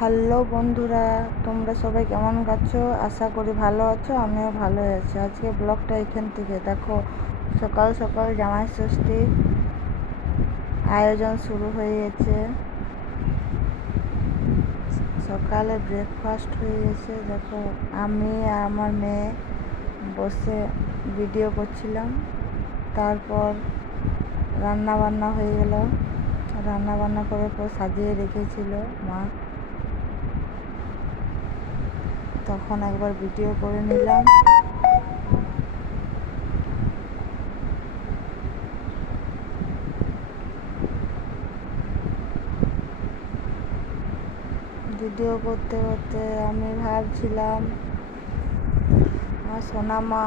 Hello বন্ধুরা, তোমরা সবাই কেমন আছো? আশা করি ভালো আছো। আমিও ভালো আছি। আজকে ব্লগটা এখান থেকে দেখো। সকাল সকাল জামাই ষষ্ঠী আয়োজন শুরু হয়ে গেছে। সকালে ব্রেকফাস্ট হয়ে গেছে। দেখো, আমি আর আমার মেয়ে বসে ভিডিও করছিলাম। তারপর রান্না বান্না হয়ে গেল। রান্না বান্না করার পর সাজিয়ে রেখেছিল মা, তখন একবার ভিডিও করে নিলাম। ভিডিও করতে করতে আমি ভাবছিলাম আমার সোনামা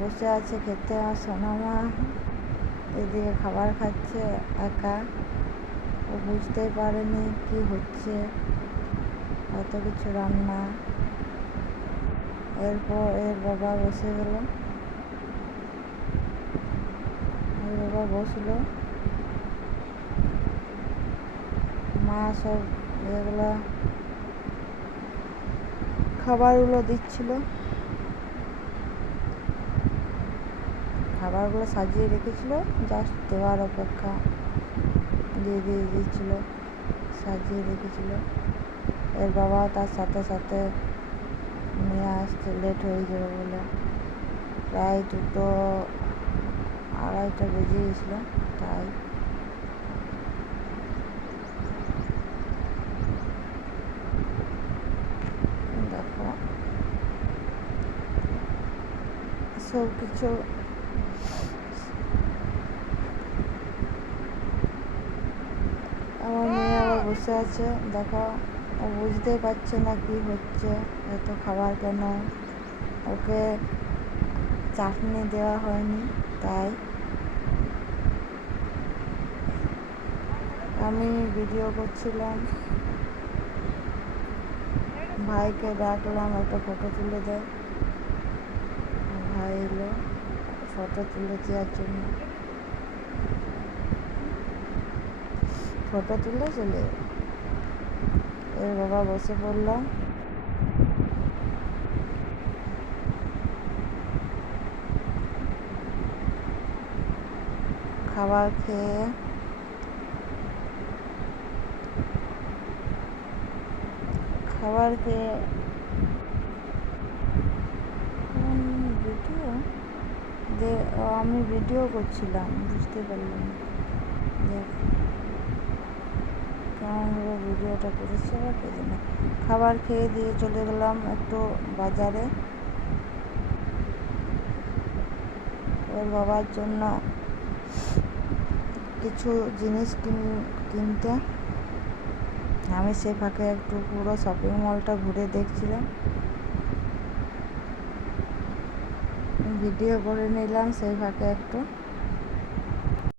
বসে আছে খেতে। আমার সোনামা এদিকে খাবার খাচ্ছে একা। ও বুঝতেই পারেনি কি হচ্ছে, এত কিছু রান্না। এরপর এর বাবা বসে গেল। এর বাবা বসলো, মা সব এগুলো খাবারগুলো দিচ্ছিল। খাবারগুলো সাজিয়ে রেখেছিল, জাস্ট দেওয়ার অপেক্ষা। দিয়ে দিয়েছিল, সাজিয়ে রেখেছিল। এর বাবাও তার সাথে সাথে নিয়ে আসছে, লেট হয়ে যাবে বলে। প্রায় 2টো 2:30 বেজে গেছিলো। তাই দেখো সব কিছু আমার মেয়ে আবার বসে আছে। দেখো, ও বুঝতেই পারছে না কি হচ্ছে, এত খাবার কেন। ওকে চাটনি দেওয়া হয়নি, তাই আমি ভিডিও করছিলাম। ভাইকে ডাকলাম একটা ফটো তুলে দেয়। ভাই এলো ফটো তুলে দেওয়ার জন্য। ফটো তুলে চলে এর বাবা বসে পড়লাম। খাবার খেয়ে আমি ভিডিও করছিলাম, বুঝতে পারলাম দেখ কেমনভাবে ভিডিওটা করেছে আবার কে জানে। খাবার খেয়ে দিয়ে চলে গেলাম একটু বাজারে ওর বাবার জন্য কিছু জিনিস কিনতে। আমি সে ফাঁকে একটু পুরো শপিং মলটা ঘুরে দেখছিলাম, ভিডিও করে নিলাম সেই ফাঁকে একটু।